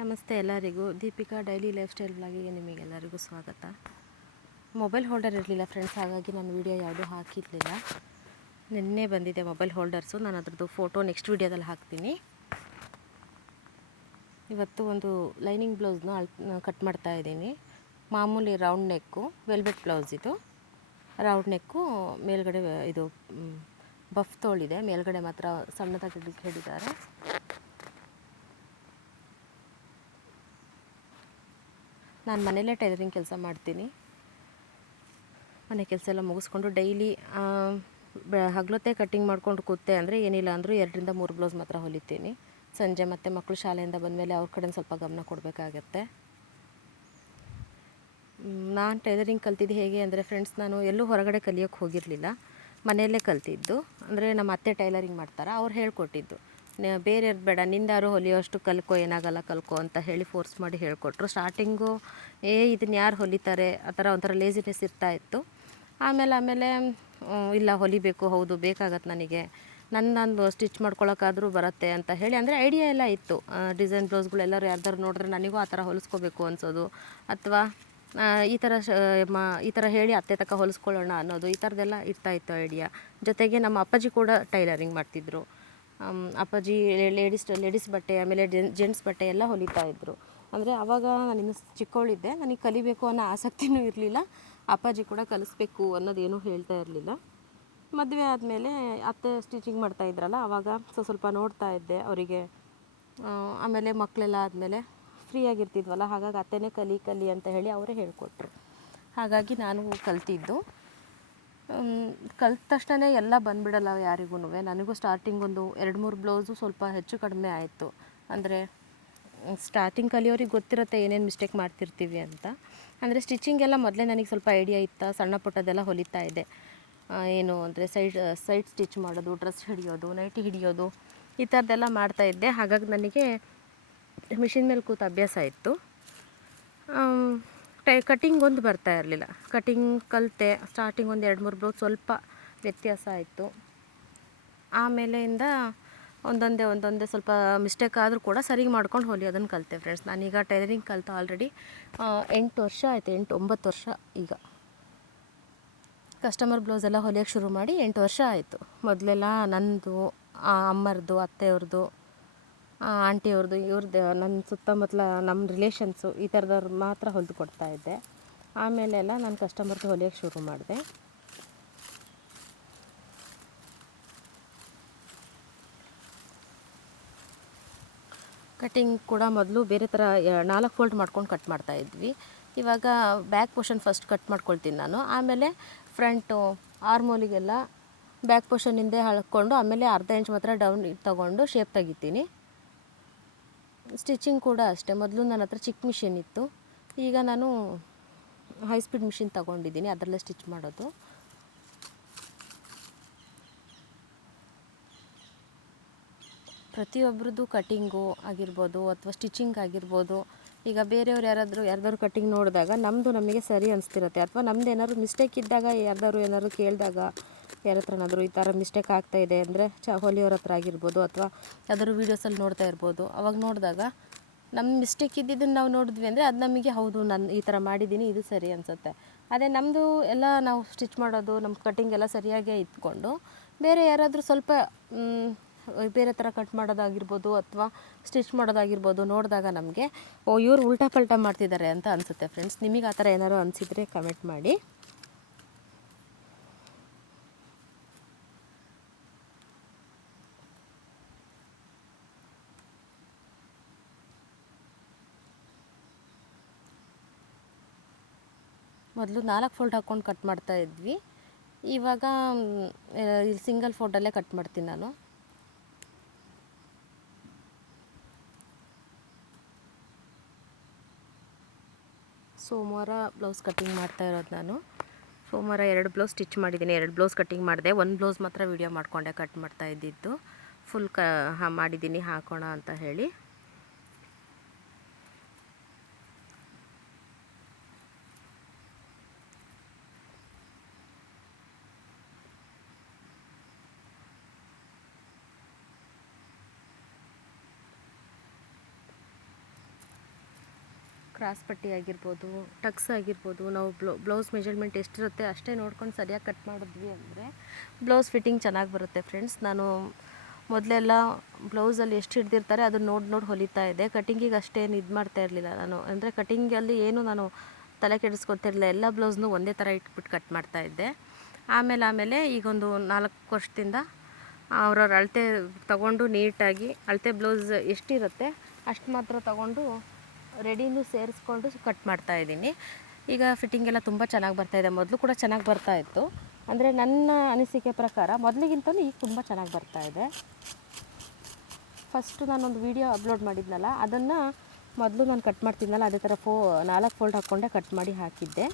ನಮಸ್ತೆ ಎಲ್ಲರಿಗೂ. Deepika daily life style ಬ್ಲಾಗಿಗೆ ನಿಮಗೆಲ್ಲರಿಗೂ ಸ್ವಾಗತ. ಮೊಬೈಲ್ ಹೋಲ್ಡರ್ ಇರಲಿಲ್ಲ ಫ್ರೆಂಡ್ಸ್, ಹಾಗಾಗಿ ನಾನು ವೀಡಿಯೋ ಯಾವುದೂ ಹಾಕಿರಲಿಲ್ಲ. ನಿನ್ನೆ ಬಂದಿದೆ ಮೊಬೈಲ್ ಹೋಲ್ಡರ್ಸು. ನಾನು ಅದರದ್ದು ಫೋಟೋ ನೆಕ್ಸ್ಟ್ ವೀಡಿಯೋದಲ್ಲಿ ಹಾಕ್ತೀನಿ. ಇವತ್ತು ಒಂದು ಲೈನಿಂಗ್ ಬ್ಲೌಸ್ನ ಕಟ್ ಮಾಡ್ತಾ ಇದ್ದೀನಿ. ಮಾಮೂಲಿ ರೌಂಡ್ ನೆಕ್ಕು, ವೆಲ್ವೆಟ್ ಬ್ಲೌಸ್ ಇದು. ರೌಂಡ್ ನೆಕ್ಕು, ಮೇಲ್ಗಡೆ ಇದು ಬಫ್ ತೋಳಿದೆ, ಮೇಲ್ಗಡೆ ಮಾತ್ರ ಸಣ್ಣದಾಗಿ ಹೇಳಿದ್ದಾರೆ. ನಾನು ಮನೆಯಲ್ಲೇ ಟೈಲರಿಂಗ್ ಕೆಲಸ ಮಾಡ್ತೀನಿ. ಮನೆ ಕೆಲಸ ಎಲ್ಲ ಮುಗಿಸ್ಕೊಂಡು ಡೈಲಿ ಹಗಲೊತ್ತೆ ಕಟ್ಟಿಂಗ್ ಮಾಡ್ಕೊಂಡು ಕೂತೆ ಅಂದರೆ ಏನಿಲ್ಲ ಅಂದರೂ 2-3 ಬ್ಲೌಸ್ ಮಾತ್ರ ಹೊಲಿತೀನಿ. ಸಂಜೆ ಮತ್ತು ಮಕ್ಕಳು ಶಾಲೆಯಿಂದ ಬಂದಮೇಲೆ ಅವ್ರ ಕಡೆ ಸ್ವಲ್ಪ ಗಮನ ಕೊಡಬೇಕಾಗತ್ತೆ. ನಾನು ಟೈಲರಿಂಗ್ ಕಲ್ತಿದ್ದು ಹೇಗೆ ಅಂದರೆ ಫ್ರೆಂಡ್ಸ್, ನಾನು ಎಲ್ಲೂ ಹೊರಗಡೆ ಕಲಿಯೋಕ್ಕೆ ಹೋಗಿರಲಿಲ್ಲ, ಮನೆಯಲ್ಲೇ ಕಲ್ತಿದ್ದು. ಅಂದರೆ ನಮ್ಮ ಅತ್ತೆ ಟೈಲರಿಂಗ್ ಮಾಡ್ತಾರೆ, ಅವ್ರು ಹೇಳ್ಕೊಟ್ಟಿದ್ದು. ಬೇರೆಯವ್ರದ್ದು ಬೇಡ, ನಿಂದಾರು ಹೊಲಿಯೋಷ್ಟು ಕಲ್ಕೊ, ಏನಾಗಲ್ಲ ಕಲ್ಕೊ ಅಂತ ಹೇಳಿ ಫೋರ್ಸ್ ಮಾಡಿ ಹೇಳ್ಕೊಟ್ರು. ಸ್ಟಾರ್ಟಿಂಗು ಇದನ್ನು ಯಾರು ಹೊಲಿತಾರೆ ಆ ಥರ ಒಂಥರ ಲೇಸಿನೆಸ್ ಇರ್ತಾಯಿತ್ತು. ಆಮೇಲೆ ಇಲ್ಲ ಹೊಲಿಬೇಕು, ಹೌದು ಬೇಕಾಗತ್ತೆ ನನಗೆ, ನಂದು ಸ್ಟಿಚ್ ಮಾಡ್ಕೊಳಕ್ಕಾದರೂ ಬರುತ್ತೆ ಅಂತ ಹೇಳಿ, ಅಂದರೆ ಐಡಿಯಾ ಎಲ್ಲ ಇತ್ತು. ಡಿಸೈನ್ ಬ್ಲೌಸ್ಗಳು ಎಲ್ಲರೂ ಯಾರ್ದಾರು ನೋಡಿದ್ರೆ ನನಗೂ ಆ ಥರ ಹೊಲಿಸ್ಕೋಬೇಕು ಅನ್ಸೋದು, ಅಥವಾ ಈ ಥರ ಹೇಳಿ ಅತ್ತೆ ತಕ್ಕ ಹೊಲಿಸ್ಕೊಳ್ಳೋಣ ಅನ್ನೋದು, ಈ ಥರದ್ದೆಲ್ಲ ಇರ್ತಾಯಿತ್ತು ಐಡಿಯಾ. ಜೊತೆಗೆ ನಮ್ಮ ಅಪ್ಪಾಜಿ ಕೂಡ ಟೈಲರಿಂಗ್ ಮಾಡ್ತಿದ್ರು. ಅಪ್ಪಾಜಿ ಲೇಡೀಸ್ ಬಟ್ಟೆ, ಆಮೇಲೆ ಜೆಂಟ್ಸ್ ಬಟ್ಟೆ ಎಲ್ಲ ಹೊಲಿತಾ ಇದ್ದರು. ಅಂದರೆ ಆವಾಗ ನಾನಿನ್ನು ಚಿಕ್ಕವಳಿದ್ದೆ, ನನಗೆ ಕಲಿಬೇಕು ಅನ್ನೋ ಆಸಕ್ತಿನೂ ಇರಲಿಲ್ಲ. ಅಪ್ಪಾಜಿ ಕೂಡ ಕಲಿಸ್ಬೇಕು ಅನ್ನೋದೇನೂ ಹೇಳ್ತಾ ಇರಲಿಲ್ಲ. ಮದುವೆ ಆದಮೇಲೆ ಅತ್ತೆ ಸ್ಟಿಚಿಂಗ್ ಮಾಡ್ತಾಯಿದ್ರಲ್ಲ, ಆವಾಗ ಸ್ವಲ್ಪ ನೋಡ್ತಾ ಇದ್ದೆ ಅವರಿಗೆ. ಆಮೇಲೆ ಮಕ್ಕಳೆಲ್ಲ ಆದಮೇಲೆ ಫ್ರೀಯಾಗಿರ್ತಿದ್ವಲ್ಲ, ಹಾಗಾಗಿ ಅತ್ತೆನೇ ಕಲಿ ಅಂತ ಹೇಳಿ ಅವರೇ ಹೇಳಿಕೊಟ್ರು. ಹಾಗಾಗಿ ನಾನು ಕಲ್ತಿದ್ದು. ಕಲ್ತ ತಕ್ಷಣ ಎಲ್ಲ ಬಂದುಬಿಡಲ್ಲ ಯಾರಿಗೂ. ನನಗೂ ಸ್ಟಾರ್ಟಿಂಗ್ ಒಂದು 2-3 ಬ್ಲೌಸು ಸ್ವಲ್ಪ ಹೆಚ್ಚು ಕಡಿಮೆ ಆಯಿತು. ಅಂದರೆ ಸ್ಟಾರ್ಟಿಂಗ್ ಕಲಿಯೋರಿಗೆ ಗೊತ್ತಿರುತ್ತೆ ಏನೇನು ಮಿಸ್ಟೇಕ್ ಮಾಡ್ತಿರ್ತೀವಿ ಅಂತ. ಅಂದರೆ ಸ್ಟಿಚಿಂಗ್ ಎಲ್ಲ ಮೊದಲೇ ನನಗೆ ಸ್ವಲ್ಪ ಐಡಿಯಾ ಇತ್ತು. ಸಣ್ಣ ಪುಟ್ಟದೆಲ್ಲ ಹೊಲಿತಾ ಇದ್ದೆ. ಏನು ಅಂದರೆ ಸೈಡ್ ಸ್ಟಿಚ್ ಮಾಡೋದು, ಡ್ರೆಸ್ ಹಿಡಿಯೋದು, ನೈಟಿ ಹಿಡಿಯೋದು, ಈ ಥರದ್ದೆಲ್ಲ ಮಾಡ್ತಾಯಿದ್ದೆ. ಹಾಗಾಗಿ ನನಗೆ ಮಿಷಿನ್ ಮೇಲೆ ಕೂತು ಅಭ್ಯಾಸ ಇತ್ತು. ಕಟಿಂಗ್ ಒಂದು ಬರ್ತಾ ಇರಲಿಲ್ಲ. ಕಟಿಂಗ್ ಕಲಿತೆ. ಸ್ಟಾರ್ಟಿಂಗ್ ಒಂದು 2-3 ಬ್ಲೌಸ್ ಸ್ವಲ್ಪ ವ್ಯತ್ಯಾಸ ಆಯಿತು. ಆಮೇಲೆಯಿಂದ ಒಂದೊಂದೇ ಸ್ವಲ್ಪ ಮಿಸ್ಟೇಕ್ ಆದರೂ ಕೂಡ ಸರಿ ಮಾಡ್ಕೊಂಡು ಹೊಲಿಯೋದನ್ನು ಕಲಿತೆ ಫ್ರೆಂಡ್ಸ್. ನಾನೀಗ ಟೈಲರಿಂಗ್ ಕಲಿತು ಆಲ್ರೆಡಿ 8 ವರ್ಷ ಆಯಿತು, 8-9 ವರ್ಷ ಈಗ. ಕಸ್ಟಮರ್ ಬ್ಲೌಸ್ ಎಲ್ಲ ಹೊಲಿಯೋಕ್ಕೆ ಶುರು ಮಾಡಿ 8 ವರ್ಷ ಆಯಿತು. ಮೊದಲೆಲ್ಲ ನನ್ನದು, ಅಮ್ಮರದು, ಅತ್ತೆಯವ್ರದ್ದು, ಆಂಟಿಯವ್ರದ್ದು, ಇವ್ರದ್ದು, ನನ್ನ ಸುತ್ತಮುತ್ತಲ ನಮ್ಮ ರಿಲೇಷನ್ಸು, ಈ ಥರದವ್ರು ಮಾತ್ರ ಹೊಲಿದು ಕೊಡ್ತಾಯಿದ್ದೆ. ಆಮೇಲೆಲ್ಲ ನಾನು ಕಸ್ಟಮರ್ದು ಹೊಲಿಯೋಕ್ಕೆ ಶುರು ಮಾಡಿದೆ. ಕಟಿಂಗ್ ಕೂಡ ಮೊದಲು ಬೇರೆ ಥರ 4 ಫೋಲ್ಡ್ ಮಾಡ್ಕೊಂಡು ಕಟ್ ಮಾಡ್ತಾಯಿದ್ವಿ. ಇವಾಗ ಬ್ಯಾಕ್ ಪೋರ್ಷನ್ ಫಸ್ಟ್ ಕಟ್ ಮಾಡ್ಕೊಳ್ತೀನಿ ನಾನು. ಆಮೇಲೆ ಫ್ರಂಟು ಆರ್ಮೋಲಿಗೆಲ್ಲ ಬ್ಯಾಕ್ ಪೋರ್ಷನಿಂದ ಹಳ್ಕೊಂಡು, ಆಮೇಲೆ ಅರ್ಧ ಇಂಚ್ ಮಾತ್ರ ಡೌನ್ ತೊಗೊಂಡು ಶೇಪ್ ತೆಗಿತೀನಿ. ಸ್ಟಿಚಿಂಗ್ ಕೂಡ ಅಷ್ಟೇ. ಮೊದಲು ನನ್ನ ಹತ್ರ ಚಿಕ್ಕ ಮಿಷಿನ್ ಇತ್ತು, ಈಗ ನಾನು ಹೈ ಸ್ಪೀಡ್ ಮಿಷಿನ್ ತೊಗೊಂಡಿದ್ದೀನಿ, ಅದರಲ್ಲೇ ಸ್ಟಿಚ್ ಮಾಡೋದು. ಪ್ರತಿಯೊಬ್ಬರದ್ದು ಕಟಿಂಗು ಆಗಿರ್ಬೋದು ಅಥವಾ ಸ್ಟಿಚಿಂಗ್ ಆಗಿರ್ಬೋದು, ಈಗ ಬೇರೆಯವ್ರು ಯಾರ್ದಾದ್ರು ಕಟಿಂಗ್ ನೋಡಿದಾಗ ನಮಗೆ ಸರಿ ಅನಿಸ್ತಿರುತ್ತೆ, ಅಥವಾ ನಮ್ದು ಏನಾದ್ರು ಮಿಸ್ಟೇಕ್ ಇದ್ದಾಗ ಏನಾದ್ರು ಕೇಳಿದಾಗ, ಯಾರ ಹತ್ರನಾದರೂ ಈ ಥರ ಮಿಸ್ಟೇಕ್ ಆಗ್ತಾಯಿದೆ ಅಂದರೆ ಹೊಲಿಯೋರ ಹತ್ರ ಆಗಿರ್ಬೋದು, ಅಥವಾ ಯಾವ್ದಾದ್ರು ವೀಡಿಯೋಸಲ್ಲಿ ನೋಡ್ತಾ ಇರ್ಬೋದು. ಅವಾಗ ನೋಡಿದಾಗ ನಮ್ಮ ಮಿಸ್ಟೇಕ್ ಇದ್ದಿದ್ದನ್ನು ನಾವು ನೋಡಿದ್ವಿ ಅಂದರೆ ಅದು ನಮಗೆ ಹೌದು, ನಾನು ಈ ಥರ ಮಾಡಿದ್ದೀನಿ, ಇದು ಸರಿ ಅನಿಸುತ್ತೆ. ಅದೇ ನಮ್ಮದು ಎಲ್ಲ ನಾವು ಸ್ಟಿಚ್ ಮಾಡೋದು, ನಮ್ಮ ಕಟಿಂಗ್ ಎಲ್ಲ ಸರಿಯಾಗೇ ಇಟ್ಕೊಂಡು ಬೇರೆ ಯಾರಾದರೂ ಸ್ವಲ್ಪ ಬೇರೆ ಥರ ಕಟ್ ಮಾಡೋದಾಗಿರ್ಬೋದು ಅಥವಾ ಸ್ಟಿಚ್ ಮಾಡೋದಾಗಿರ್ಬೋದು ನೋಡಿದಾಗ ನಮಗೆ ಇವ್ರು ಉಲ್ಟಾ ಪಲ್ಟಾ ಮಾಡ್ತಿದ್ದಾರೆ ಅಂತ ಅನಿಸುತ್ತೆ ಫ್ರೆಂಡ್ಸ್. ನಿಮಗೆ ಆ ಥರ ಏನಾದ್ರು ಅನಿಸಿದರೆ ಕಮೆಂಟ್ ಮಾಡಿ. ಮೊದಲು 4 ಫೋಲ್ಡ್ ಹಾಕ್ಕೊಂಡು ಕಟ್ ಮಾಡ್ತಾ ಇದ್ವಿ, ಇವಾಗ ಸಿಂಗಲ್ ಫೋಲ್ಡಲ್ಲೇ ಕಟ್ ಮಾಡ್ತೀನಿ ನಾನು. ಸೋಮವಾರ ಬ್ಲೌಸ್ ಕಟ್ಟಿಂಗ್ ಮಾಡ್ತಾ ಇರೋದು ನಾನು. ಸೋಮವಾರ 2 ಬ್ಲೌಸ್ ಸ್ಟಿಚ್ ಮಾಡಿದ್ದೀನಿ, 2 ಬ್ಲೌಸ್ ಕಟ್ಟಿಂಗ್ ಮಾಡಿದೆ. 1 ಬ್ಲೌಸ್ ಮಾತ್ರ ವೀಡಿಯೋ ಮಾಡಿಕೊಂಡೆ ಕಟ್ ಮಾಡ್ತಾ ಇದ್ದಿದ್ದು. ಫುಲ್ ಮಾಡಿದ್ದೀನಿ ಹಾಕೋಣ ಅಂತ ಹೇಳಿ. ಕ್ರಾಸ್ ಪಟ್ಟಿ ಆಗಿರ್ಬೋದು, ಟಕ್ಸ್ ಆಗಿರ್ಬೋದು, ನಾವು ಬ್ಲೌಸ್ ಮೆಜರ್ಮೆಂಟ್ ಎಷ್ಟಿರುತ್ತೆ ಅಷ್ಟೇ ನೋಡ್ಕೊಂಡು ಸರಿಯಾಗಿ ಕಟ್ ಮಾಡಿದ್ವಿ ಅಂದರೆ ಬ್ಲೌಸ್ ಫಿಟ್ಟಿಂಗ್ ಚೆನ್ನಾಗಿ ಬರುತ್ತೆ ಫ್ರೆಂಡ್ಸ್. ನಾನು ಮೊದಲೆಲ್ಲ ಬ್ಲೌಸಲ್ಲಿ ಎಷ್ಟು ಹಿಡ್ದಿರ್ತಾರೆ ಅದನ್ನು ನೋಡಿ ಹೊಲಿತಾ ಇದ್ದೆ. ಕಟಿಂಗಿಗೆ ಅಷ್ಟೇನು ಇದು ಮಾಡ್ತಾ ಇರಲಿಲ್ಲ ನಾನು. ಅಂದರೆ ಕಟಿಂಗಲ್ಲಿ ಏನು ನಾನು ತಲೆ ಕೆಡಿಸ್ಕೊತಿರಲಿಲ್ಲ. ಎಲ್ಲ ಬ್ಲೌಸ್ನು ಒಂದೇ ಥರ ಇಟ್ಬಿಟ್ಟು ಕಟ್ ಮಾಡ್ತಾಯಿದ್ದೆ. ಆಮೇಲೆ ಈಗೊಂದು 4 ವರ್ಷದಿಂದ ಅವ್ರವ್ರ ಅಳತೆ ತಗೊಂಡು ನೀಟಾಗಿ ಅಳತೆ ಬ್ಲೌಸ್ ಎಷ್ಟಿರುತ್ತೆ ಅಷ್ಟು ಮಾತ್ರ ತಗೊಂಡು ರೆಡಿನೂ ಸೇರಿಸ್ಕೊಂಡು ಕಟ್ ಮಾಡ್ತಾಯಿದ್ದೀನಿ. ಈಗ ಫಿಟ್ಟಿಂಗ್ ಎಲ್ಲ ತುಂಬ ಚೆನ್ನಾಗಿ ಬರ್ತಾಯಿದೆ. ಮೊದಲು ಕೂಡ ಚೆನ್ನಾಗಿ ಬರ್ತಾಯಿತ್ತು. ಅಂದರೆ ನನ್ನ ಅನಿಸಿಕೆ ಪ್ರಕಾರ ಮೊದಲಿಗಿಂತಲೂ ಈಗ ತುಂಬ ಚೆನ್ನಾಗಿ ಬರ್ತಾಯಿದೆ. ಫಸ್ಟು ನಾನೊಂದು ವೀಡಿಯೋ ಅಪ್ಲೋಡ್ ಮಾಡಿದ್ನಲ್ಲ, ಅದನ್ನು ಮೊದಲು ನಾನು ಕಟ್ ಮಾಡ್ತಿದ್ನಲ್ಲ ಅದೇ ಥರ 4 ಫೋಲ್ಡ್ ಹಾಕ್ಕೊಂಡೆ ಕಟ್ ಮಾಡಿ ಹಾಕಿದ್ದೆ.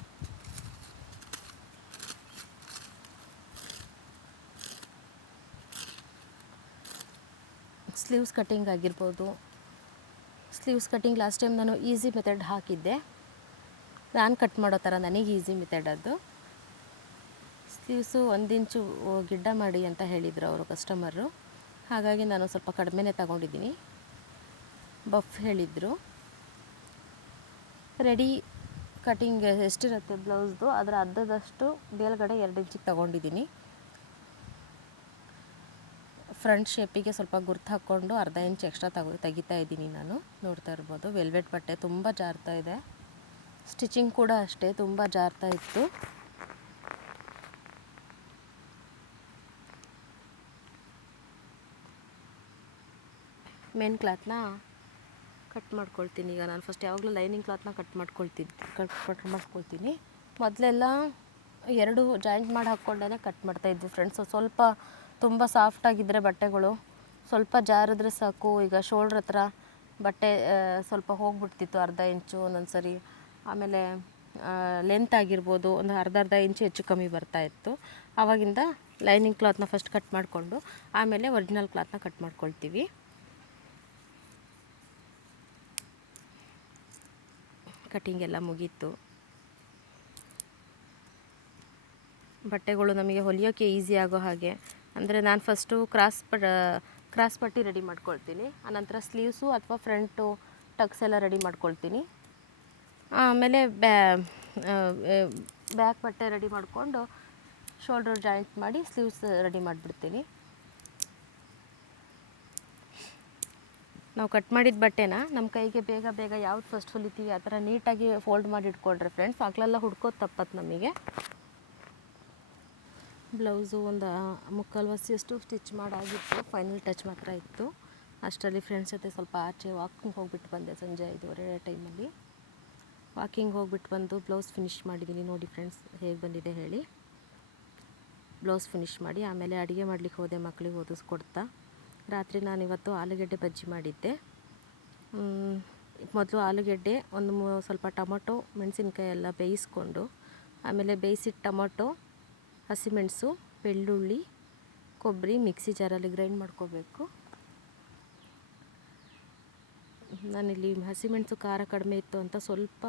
ಸ್ಲೀವ್ಸ್ ಕಟ್ಟಿಂಗ್ ಆಗಿರ್ಬೋದು, ಸ್ಲೀವ್ಸ್ ಕಟ್ಟಿಂಗ್ ಲಾಸ್ಟ್ ಟೈಮ್ ನಾನು ಈಸಿ ಮೆಥಡ್ ಹಾಕಿದ್ದೆ. ನಾನು ಕಟ್ ಮಾಡೋ ಥರ ನನಗೆ ಈಸಿ ಮೆಥಡ್ ಅದು. ಸ್ಲೀವ್ಸು 1 ಇಂಚು ಗಿಡ್ಡ ಮಾಡಿ ಅಂತ ಹೇಳಿದರು ಅವರು ಕಸ್ಟಮರು. ಹಾಗಾಗಿ ನಾನು ಸ್ವಲ್ಪ ಕಡಿಮೆನೇ ತಗೊಂಡಿದ್ದೀನಿ. ಬಫ್ ಹೇಳಿದರು. ರೆಡಿ ಕಟಿಂಗ್ ಎಷ್ಟಿರುತ್ತೆ ಬ್ಲೌಸ್ದು ಅದರ ಅರ್ಧದಷ್ಟು ಮೇಲ್ಗಡೆ 2 ಇಂಚಿಗೆ ತಗೊಂಡಿದ್ದೀನಿ. ಫ್ರಂಟ್ ಶೇಪಿಗೆ ಸ್ವಲ್ಪ ಗುರ್ತು ಹಾಕ್ಕೊಂಡು ಅರ್ಧ ಇಂಚ್ ಎಕ್ಸ್ಟ್ರಾ ತೆಗಿತಾ ಇದ್ದೀನಿ ನಾನು. ನೋಡ್ತಾ ಇರ್ಬೋದು ವೆಲ್ವೆಟ್ ಬಟ್ಟೆ ತುಂಬ ಜಾರ್ತಾ ಇದೆ. ಸ್ಟಿಚಿಂಗ್ ಕೂಡ ಅಷ್ಟೇ ತುಂಬ ಜಾರ್ತಾ ಇತ್ತು. ಮೇನ್ ಕ್ಲಾತ್ನ ಕಟ್ ಮಾಡ್ಕೊಳ್ತೀನಿ. ಈಗ ನಾನು ಫಸ್ಟ್ ಯಾವಾಗಲೂ ಲೈನಿಂಗ್ ಕ್ಲಾತ್ನ ಕಟ್ ಮಾಡ್ಕೊಳ್ತೀನಿ. ಮೊದಲೆಲ್ಲ 2 ಜಾಯಿಂಟ್ ಮಾಡಿ ಹಾಕ್ಕೊಂಡೇ ಕಟ್ ಮಾಡ್ತಾಯಿದ್ವಿ ಫ್ರೆಂಡ್ಸ್. ಸ್ವಲ್ಪ ತುಂಬ ಸಾಫ್ಟಾಗಿದ್ದರೆ ಬಟ್ಟೆಗಳು ಸ್ವಲ್ಪ ಜಾರಿದ್ರೆ ಸಾಕು. ಈಗ ಶೋಲ್ಡ್ರ್ ಹತ್ರ ಬಟ್ಟೆ ಸ್ವಲ್ಪ ಹೋಗ್ಬಿಡ್ತಿತ್ತು ಅರ್ಧ ಇಂಚು ಒಂದೊಂದು ಸರಿ. ಆಮೇಲೆ ಲೆಂತ್ ಆಗಿರ್ಬೋದು ಒಂದು ಅರ್ಧ ಇಂಚು ಹೆಚ್ಚು ಕಮ್ಮಿ ಬರ್ತಾಯಿತ್ತು. ಆವಾಗಿಂದ ಲೈನಿಂಗ್ ಕ್ಲಾತ್ನ ಫಸ್ಟ್ ಕಟ್ ಮಾಡಿಕೊಂಡು ಆಮೇಲೆ ಒರಿಜಿನಲ್ ಕ್ಲಾತ್ನ ಕಟ್ ಮಾಡ್ಕೊಳ್ತೀವಿ. ಕಟ್ಟಿಂಗ್ ಎಲ್ಲ ಮುಗೀತು. ಬಟ್ಟೆಗಳು ನಮಗೆ ಹೊಲಿಯೋಕ್ಕೆ ಈಸಿ ಆಗೋ ಹಾಗೆ ಅಂದರೆ ನಾನು ಫಸ್ಟು ಕ್ರಾಸ್ ಪಟ್ಟಿ ರೆಡಿ ಮಾಡ್ಕೊಳ್ತೀನಿ. ಆನಂತರ ಸ್ಲೀವ್ಸು ಅಥವಾ ಫ್ರಂಟು ಟಕ್ಸ್ ಎಲ್ಲ ರೆಡಿ ಮಾಡ್ಕೊಳ್ತೀನಿ. ಆಮೇಲೆ ಬ್ಯಾಕ್ ಬಟ್ಟೆ ರೆಡಿ ಮಾಡಿಕೊಂಡು ಶೋಲ್ಡರ್ ಜಾಯಿಂಟ್ ಮಾಡಿ ಸ್ಲೀವ್ಸ್ ರೆಡಿ ಮಾಡಿಬಿಡ್ತೀನಿ. ನಾವು ಕಟ್ ಮಾಡಿದ ಬಟ್ಟೆನ ನಮ್ಮ ಕೈಗೆ ಬೇಗ ಯಾವ್ದು ಫಸ್ಟ್ ಹೊಲಿತೀವಿ ಆ ಥರ ನೀಟಾಗಿ ಫೋಲ್ಡ್ ಮಾಡಿ ಇಟ್ಕೊಂಡ್ರೆ ಫ್ರೆಂಡ್ಸ್ ಆಗಲೆಲ್ಲ ಹುಡ್ಕೋದು ತಪ್ಪತ್ತು ನಮಗೆ. ಬ್ಲೌಸು ಒಂದು 3/4 ವಸಿಯಷ್ಟು ಸ್ಟಿಚ್ ಮಾಡಾಗಿತ್ತು. ಫೈನಲ್ ಟಚ್ ಮಾತ್ರ ಇತ್ತು. ಅಷ್ಟರಲ್ಲಿ ಫ್ರೆಂಡ್ಸ್ ಜೊತೆ ಸ್ವಲ್ಪ ಆಚೆ ವಾಕಿಂಗ್ ಹೋಗ್ಬಿಟ್ಟು ಬಂದೆ. ಸಂಜೆ 5:30 ಟೈಮಲ್ಲಿ ವಾಕಿಂಗ್ ಹೋಗ್ಬಿಟ್ಟು ಬಂದು ಬ್ಲೌಸ್ ಫಿನಿಷ್ ಮಾಡಿದ್ದೀನಿ. ನೋಡಿ ಫ್ರೆಂಡ್ಸ್ ಹೇಗೆ ಬಂದಿದೆ ಹೇಳಿ. ಬ್ಲೌಸ್ ಫಿನಿಷ್ ಮಾಡಿ ಆಮೇಲೆ ಅಡುಗೆ ಮಾಡ್ಲಿಕ್ಕೆ ಹೋದೆ ಮಕ್ಕಳಿಗೆ ಓದಿಸ್ಕೊಡ್ತಾ. ರಾತ್ರಿ ನಾನು ಇವತ್ತು ಆಲೂಗೆಡ್ಡೆ ಬಜ್ಜಿ ಮಾಡಿದ್ದೆ. ಮೊದಲು ಆಲೂಗೆಡ್ಡೆ ಸ್ವಲ್ಪ ಟೊಮೊಟೊ ಮೆಣಸಿನ್ಕಾಯಿ ಎಲ್ಲ ಬೇಯಿಸ್ಕೊಂಡು ಆಮೇಲೆ ಬೇಯಿಸಿದ ಟೊಮೊಟೊ ಹಸಿಮೆಣಸು ಬೆಳ್ಳುಳ್ಳಿ ಕೊಬ್ಬರಿ ಮಿಕ್ಸಿ ಜಾರಲ್ಲಿ ಗ್ರೈಂಡ್ ಮಾಡ್ಕೋಬೇಕು. ನಾನಿಲ್ಲಿ ಹಸಿಮೆಣಸು ಖಾರ ಕಡಿಮೆ ಇತ್ತು ಅಂತ ಸ್ವಲ್ಪ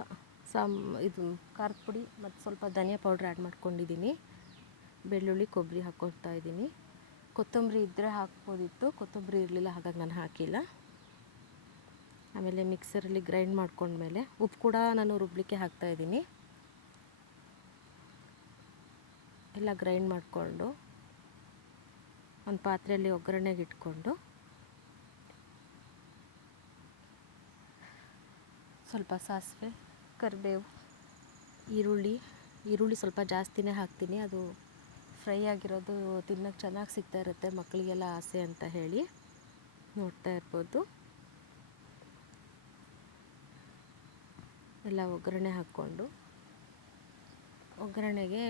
ಇದು ಖಾರದ ಪುಡಿ ಮತ್ತು ಸ್ವಲ್ಪ ಧನಿಯಾ ಪೌಡ್ರ್ ಆ್ಯಡ್ ಮಾಡ್ಕೊಂಡಿದ್ದೀನಿ. ಬೆಳ್ಳುಳ್ಳಿ ಕೊಬ್ಬರಿ ಹಾಕ್ಕೊಳ್ತಾ ಇದ್ದೀನಿ. ಕೊತ್ತಂಬರಿ ಇದ್ದರೆ ಹಾಕ್ಬೋದಿತ್ತು, ಕೊತ್ತಂಬರಿ ಇರಲಿಲ್ಲ ಹಾಗಾಗಿ ನಾನು ಹಾಕಿಲ್ಲ. ಆಮೇಲೆ ಮಿಕ್ಸರಲ್ಲಿ ಗ್ರೈಂಡ್ ಮಾಡ್ಕೊಂಡ್ಮೇಲೆ ಉಪ್ಪು ಕೂಡ ನಾನು ರುಬ್ಲಿಕ್ಕೆ ಹಾಕ್ತಾಯಿದ್ದೀನಿ. ಎಲ್ಲ ಗ್ರೈಂಡ್ ಮಾಡಿಕೊಂಡು ಒಂದು ಪಾತ್ರೆಯಲ್ಲಿ ಒಗ್ಗರಣೆಗೆ ಇಟ್ಕೊಂಡು ಸ್ವಲ್ಪ ಸಾಸಿವೆ ಕರಿಬೇವು ಈರುಳ್ಳಿ ಸ್ವಲ್ಪ ಜಾಸ್ತಿನೇ ಹಾಕ್ತೀನಿ. ಅದು ಫ್ರೈ ಆಗಿರೋದು ತಿನ್ನೋಕ್ಕೆ ಚೆನ್ನಾಗಿ ಸಿಗ್ತಾ ಇರುತ್ತೆ ಮಕ್ಕಳಿಗೆಲ್ಲ ಆಸೆ ಅಂತ ಹೇಳಿ. ನೋಡ್ತಾ ಇರ್ಬೋದು ಎಲ್ಲ ಒಗ್ಗರಣೆ ಹಾಕ್ಕೊಂಡು ಒಗ್ಗರಣೆಗೆ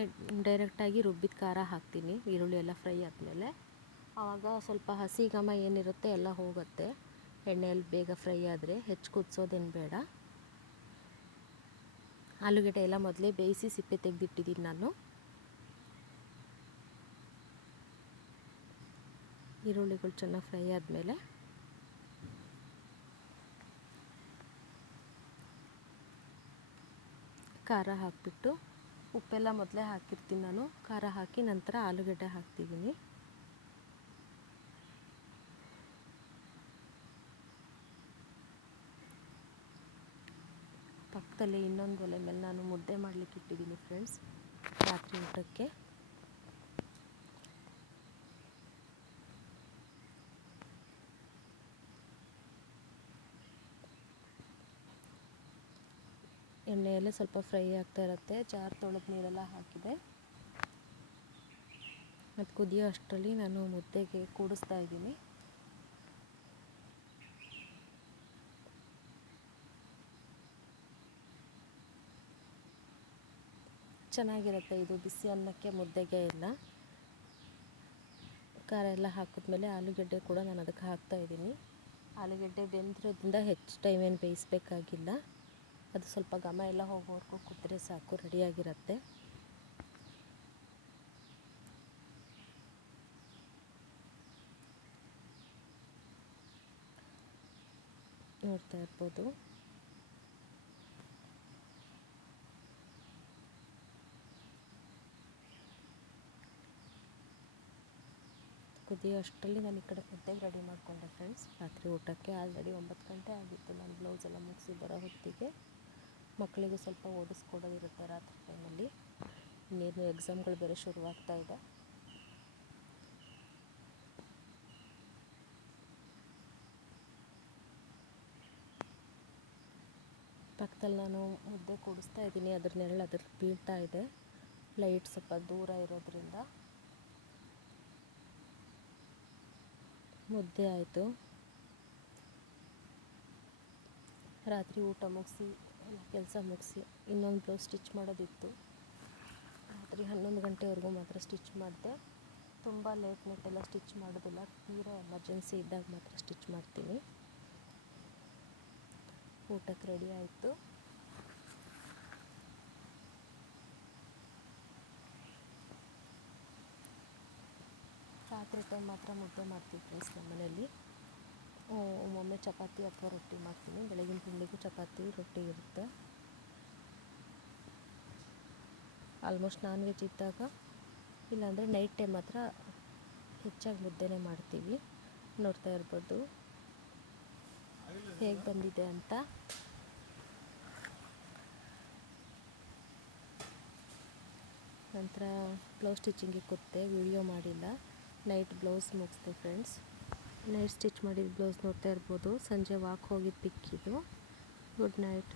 ಡೈರೆಕ್ಟಾಗಿ ರುಬ್ಬಿದ ಖಾರ ಹಾಕ್ತೀನಿ. ಈರುಳ್ಳಿ ಎಲ್ಲ ಫ್ರೈ ಆದಮೇಲೆ ಆವಾಗ ಸ್ವಲ್ಪ ಹಸಿ ಘಮ ಏನಿರುತ್ತೆ ಎಲ್ಲ ಹೋಗುತ್ತೆ. ಎಣ್ಣೆಯಲ್ಲಿ ಬೇಗ ಫ್ರೈ ಆದರೆ ಹೆಚ್ಚು ಕುದಿಸೋದೇನು ಬೇಡ. ಆಲೂಗಡ್ಡೆ ಎಲ್ಲ ಮೊದಲೇ ಬೇಯಿಸಿ ಸಿಪ್ಪೆ ತೆಗೆದಿಟ್ಟಿದ್ದೀನಿ ನಾನು. ಈರುಳ್ಳಿಗಳು ಚೆನ್ನಾಗಿ ಫ್ರೈ ಆದಮೇಲೆ ಖಾರ ಹಾಕಿಬಿಟ್ಟು ಉಪ್ಪೆಲ್ಲ ಮೊದಲೇ ಹಾಕಿರ್ತೀನಿ ನಾನು. ಖಾರ ಹಾಕಿ ನಂತರ ಆಲೂಗಡ್ಡೆ ಹಾಕ್ತಿದ್ದೀನಿ. ಪಕ್ಕದಲ್ಲಿ ಇನ್ನೊಂದು ಒಲೆ ಮೇಲೆ ನಾನು ಮುದ್ದೆ ಮಾಡಲಿಕ್ಕೆ ಇಟ್ಟಿದ್ದೀನಿ ಫ್ರೆಂಡ್ಸ್, ರಾತ್ರಿ ಊಟಕ್ಕೆ. ಎಣ್ಣೆಯಲ್ಲೇ ಸ್ವಲ್ಪ ಫ್ರೈ ಆಗ್ತಾ ಇರುತ್ತೆ. ಜಾರ್ ತೊಳೆದ ನೀರೆಲ್ಲ ಹಾಕಿದೆ. ಮತ್ತು ಕುದಿಯೋ ಅಷ್ಟರಲ್ಲಿ ನಾನು ಮುದ್ದೆಗೆ ಕೂಡಿಸ್ತಾ ಇದ್ದೀನಿ. ಚೆನ್ನಾಗಿರುತ್ತೆ ಇದು ಬಿಸಿ ಅನ್ನಕ್ಕೆ, ಮುದ್ದೆಗೆ ಎಲ್ಲ. ಖಾರ ಎಲ್ಲ ಹಾಕಿದ್ಮೇಲೆ ಆಲೂಗಡ್ಡೆ ಕೂಡ ನಾನು ಅದಕ್ಕೆ ಹಾಕ್ತಾಯಿದ್ದೀನಿ. ಆಲೂಗಡ್ಡೆ ಬೆಂದಿರೋದ್ರಿಂದ ಹೆಚ್ಚು ಟೈಮ್ ಏನು ಬೇಯಿಸಬೇಕಾಗಿಲ್ಲ. ಅದು ಸ್ವಲ್ಪ ಘಮ ಎಲ್ಲ ಹೋಗೋವರೆಗೂ ಕುದ್ರೆ ಸಾಕು, ರೆಡಿಯಾಗಿರುತ್ತೆ. ನೋಡ್ತಾ ಇರ್ಬೋದು. ಕುದಿಯೋ ಅಷ್ಟರಲ್ಲಿ ನಾನು ಈ ಕಡೆ ಮುದ್ದೆಗೆ ರೆಡಿ ಮಾಡಿಕೊಂಡೆ ಫ್ರೆಂಡ್ಸ್. ರಾತ್ರಿ ಊಟಕ್ಕೆ ಆಲ್ರೆಡಿ 9 ಗಂಟೆ ಆಗಿತ್ತು. ನಾನು ಬ್ಲೌಸ್ ಎಲ್ಲ ಮುಗಿಸಿ ಬರೋ ಹೊತ್ತಿಗೆ. ಮಕ್ಕಳಿಗೂ ಸ್ವಲ್ಪ ಓದಿಸ್ಕೊಡೋದಿರುತ್ತೆ ರಾತ್ರಿ ಟೈಮಲ್ಲಿ. ಇನ್ನೇನು ಎಕ್ಸಾಮ್ಗಳು ಬೇರೆ ಶುರುವಾಗ್ತಾ ಇದೆ. ಪಕ್ಕದಲ್ಲಿ ನಾನು ಮುದ್ದೆ ಕೂಡಿಸ್ತಾ ಇದ್ದೀನಿ. ಅದ್ರ ನೆರಳು ಅದ್ರಲ್ಲಿ ಬೀಳ್ತಾ ಇದೆ. ಲೈಟ್ ಸ್ವಲ್ಪ ದೂರ ಇರೋದ್ರಿಂದ. ಮುದ್ದೆ ಆಯಿತು. ರಾತ್ರಿ ಊಟ ಮುಗಿಸಿ ಕೆಲಸ ಮುಗಿಸಿ ಇನ್ನೊಂದು ಬ್ಲೌಸ್ ಸ್ಟಿಚ್ ಮಾಡೋದಿತ್ತು. ರಾತ್ರಿ 11 ಗಂಟೆವರೆಗೂ ಮಾತ್ರ ಸ್ಟಿಚ್ ಮಾಡಿದೆ. ತುಂಬ ಲೇಟ್ ನೈಟೆಲ್ಲ ಸ್ಟಿಚ್ ಮಾಡೋದಿಲ್ಲ. ತೀರಾ ಎಮರ್ಜೆನ್ಸಿ ಇದ್ದಾಗ ಮಾತ್ರ ಸ್ಟಿಚ್ ಮಾಡ್ತೀನಿ. ಊಟಕ್ಕೆ ರೆಡಿ ಆಯಿತು. ರಾತ್ರಿ ಟೈಮ್ ಮಾತ್ರ ಮುದ್ದೆ ಮಾಡ್ತೀವಿ ಫ್ರೆಂಡ್ಸ್ ನಮ್ಮ ಮನೆಯಲ್ಲಿ. ಒಮ್ಮೊಮ್ಮೆ ಚಪಾತಿ ಅಥವಾ ರೊಟ್ಟಿ ಮಾಡ್ತೀನಿ. ಬೆಳಗಿನ ತಿಂಡಿಗೂ ಚಪಾತಿ ರೊಟ್ಟಿ ಇರುತ್ತೆ. ಆಲ್ಮೋಸ್ಟ್ ನಾನ್ ವೆಜ್ ಇದ್ದಾಗ, ಇಲ್ಲಾಂದರೆ ನೈಟ್ ಟೈಮ್ ಮಾತ್ರ ಹೆಚ್ಚಾಗಿ ಮುದ್ದೆನೇ ಮಾಡ್ತೀವಿ. ನೋಡ್ತಾ ಇರ್ಬೋದು ಹೇಗೆ ಬಂದಿದೆ ಅಂತ. ನಂತರ ಬ್ಲೌಸ್ ಸ್ಟಿಚಿಂಗಿಗೆ ಕೂತೆ, ವಿಡಿಯೋ ಮಾಡಿಲ್ಲ. ನೈಟ್ ಬ್ಲೌಸ್ ಮುಗಿಸ್ದೆ ಫ್ರೆಂಡ್ಸ್. ನೈಟ್ ಸ್ಟಿಚ್ ಮಾಡಿದ ಬ್ಲೌಸ್ ನೋಡ್ತಾ ಇರ್ಬೋದು. ಸಂಜೆ ವಾಕ್ ಹೋಗಿದ್ದು ಪಿಕ್ ಇದು. Good night.